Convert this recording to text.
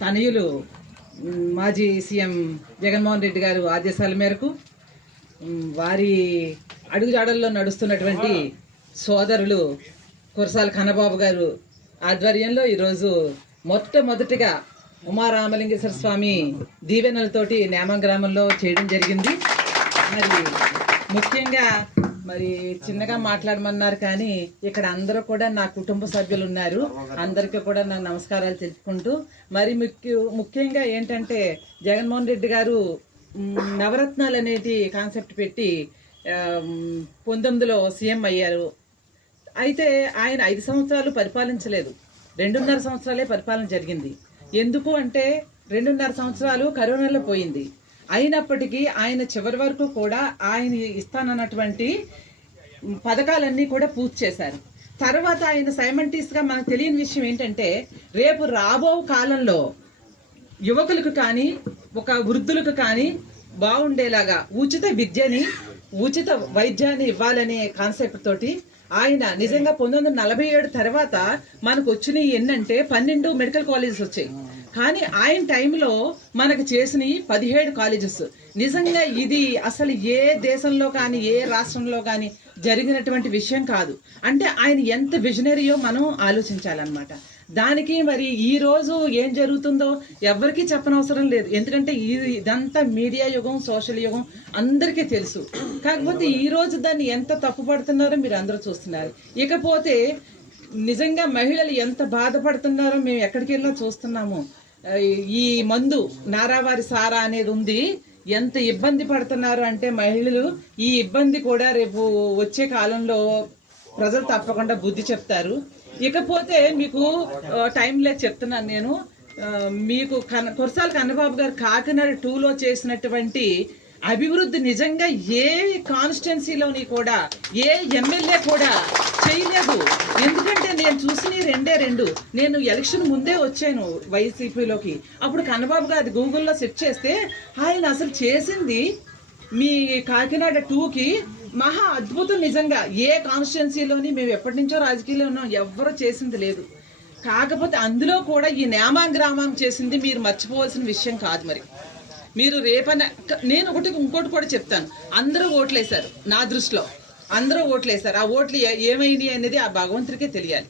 తనయులు మాజీ సీఎం జగన్మోహన్ రెడ్డి గారు ఆదేశాల మేరకు వారి అడుగుజాడల్లో నడుస్తున్నటువంటి సోదరులు కురసాల కన్నబాబు గారు ఆధ్వర్యంలో ఈరోజు మొట్టమొదటిగా ఉమారామలింగేశ్వర స్వామి దీవెనలతోటి నేమం గ్రామంలో చేయడం జరిగింది. మరి ముఖ్యంగా చిన్నగా మాట్లాడమన్నారు, కానీ ఇక్కడ అందరూ కూడా నా కుటుంబ సభ్యులు ఉన్నారు. అందరికీ కూడా నా నమస్కారాలు తెలుపుకుంటూ మరి ముఖ్యంగా ఏంటంటే జగన్మోహన్ రెడ్డి గారు నవరత్నాలు అనేది కాన్సెప్ట్ పెట్టి 19లో సీఎం అయ్యారు. అయితే ఆయన 5 సంవత్సరాలు పరిపాలించలేదు, 2.5 సంవత్సరాలే పరిపాలన జరిగింది. ఎందుకు అంటే 2.5 సంవత్సరాలు కరోనాలో పోయింది. అయినప్పటికీ ఆయన చివరి వరకు కూడా ఆయన ఇస్తానన్నటువంటి పథకాలన్నీ కూడా పూర్తి చేశారు. తర్వాత ఆయన సైమంటిస్ట్గా మనకు తెలియని విషయం ఏంటంటే రేపు రాబో కాలంలో యువకులకు కానీ ఒక వృద్ధులకు కానీ బాగుండేలాగా ఉచిత విద్యని ఉచిత వైద్యాన్ని ఇవ్వాలనే కాన్సెప్ట్ తోటి ఆయన నిజంగా 1947 తర్వాత మనకు వచ్చినవి ఎన్నంటే 12 మెడికల్ కాలేజెస్ వచ్చాయి. కానీ ఆయన టైంలో మనకు చేసినవి 17 కాలేజెస్. నిజంగా ఇది అసలు ఏ దేశంలో కానీ ఏ రాష్ట్రంలో కానీ జరిగినటువంటి విషయం కాదు. అంటే ఆయన ఎంత విజనరీయో మనం ఆలోచించాలన్నమాట. దానికి మరి ఈ రోజు ఏం జరుగుతుందో ఎవరికీ చెప్పనవసరం లేదు, ఎందుకంటే ఇదంతా మీడియా యుగం, సోషల్ యుగం అందరికీ తెలుసు. కాకపోతే ఈ రోజు దాన్ని ఎంత తప్పు పడుతున్నారో మీరు అందరూ చూస్తున్నారు. ఇకపోతే నిజంగా మహిళలు ఎంత బాధపడుతున్నారో మేము ఎక్కడికి వెళ్ళినా చూస్తున్నాము. ఈ మందు నారావారి సారా అనేది ఉంది, ఎంత ఇబ్బంది పడుతున్నారు అంటే మహిళలు. ఈ ఇబ్బంది కూడా రేపు వచ్చే కాలంలో ప్రజలు తప్పకుండా బుద్ధి చెప్తారు. ఇకపోతే మీకు టైం లేదు చెప్తున్నాను నేను. మీకు కురసాల కన్నబాబు గారు కాకినాడ 2లో చేసినటువంటి అభివృద్ధి నిజంగా ఏ కాన్స్టిట్యున్సీలోని కూడా ఏ ఎమ్మెల్యే కూడా చేయలేదు. ఎందుకంటే నేను చూసిన 2 నేను ఎలక్షన్ ముందే వచ్చాను వైసీపీలోకి. అప్పుడు కన్నబాబు గారు గూగుల్లో సెర్చ్ చేస్తే ఆయన అసలు చేసింది మీ కాకినాడ 2కి మహా అద్భుతం. నిజంగా ఏ కాన్స్టిట్యున్సీలోని మేము ఎప్పటి నుంచో రాజకీయాల్లో ఉన్నాం, ఎవ్వరూ చేసింది లేదు. కాకపోతే అందులో కూడా ఈ నేమాం గ్రామం చేసింది మీరు మర్చిపోవాల్సిన విషయం కాదు. మరి మీరు నేను ఇంకోటి కూడా చెప్తాను. అందరూ ఓట్లేశారు, నా దృష్టిలో అందరూ ఓట్లేశారు. ఆ ఓట్లు ఏమైనాయి అనేది ఆ భగవంతుడికే తెలియాలి.